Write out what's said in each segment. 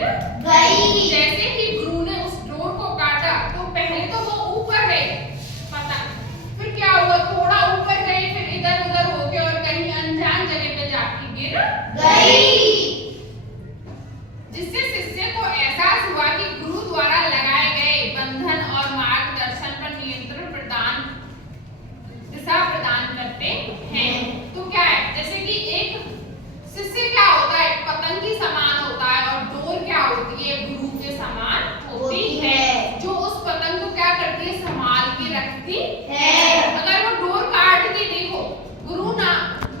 गिर गई। जैसे ही गुरु ने उस डोर को काटा तो पहले तो वो ऊपर गए, पता फिर क्या हुआ, थोड़ा ऊपर गए, फिर इधर उधर होके और कहीं अनजान जगह पे जाके गिर गई, जिससे शिष्य को एहसास हुआ कि गुरु द्वारा लगाए गए बंधन और मार्गदर्शन पर नियंत्रण प्रदान, दिशा प्रदान करते हैं। तो क्या है, जैसे कि एक शिष्य क्या होता है, पतंग की समान होता है, और डोर क्या होती है, गुरु के समान होती है, जो उस पतंग को क्या करती है, संभाल के रखती है। अगर वो डोर काट दी, देखो गुरु ना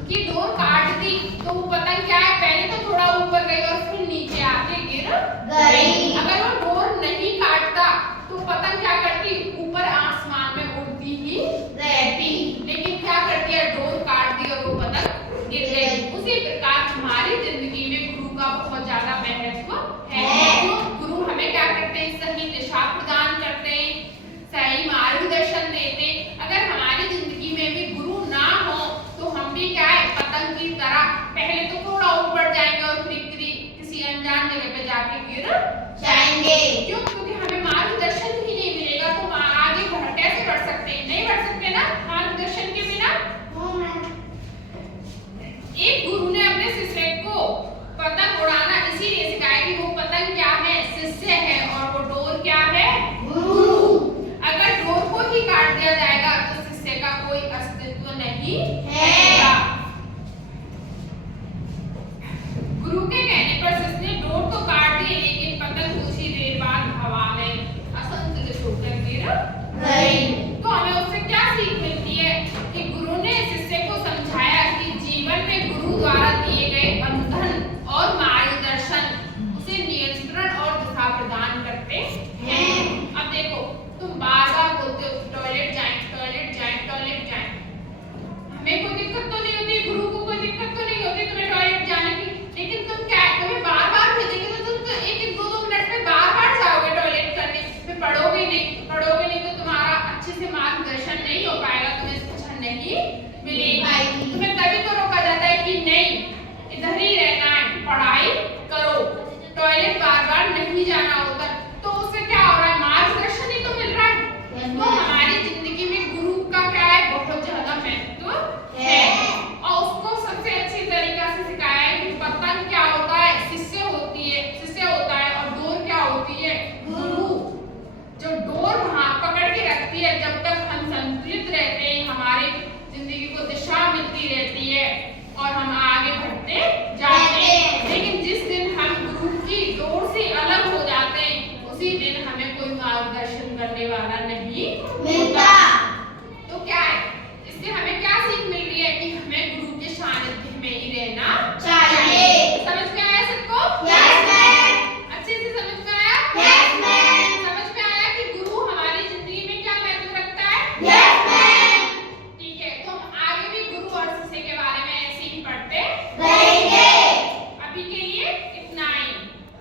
की डोर काट दी तो वो पतंग क्या है, पहले तो थोड़ा ऊपर गई और फिर नीचे आके गिर गई। अगर वो डोर नहीं काटता तो पतंग क्या करती, ऊपर आसमान में उड़ती ही रहती, लेकिन क्या करती है, डोर काट दी और वो पतंग गिर गई। उसी प्रकार हमारी जिंदगी में गुरु का बहुत ज्यादा महत्व है। जो गुरु हमें क्या करते हैं, सही दिशा प्रदान करते हैं, सही मार्गदर्शन देते हैं। अगर हमारी जिंदगी में भी गुरु ना हो तो हम भी क्या है, पतंग की तरह पहले तो थोड़ा ऊपर जाएंगे और फिर किसी अनजान जगह पे जाके गिर जाएंगे। क्यों? क्योंकि हमें मार्गदर्शन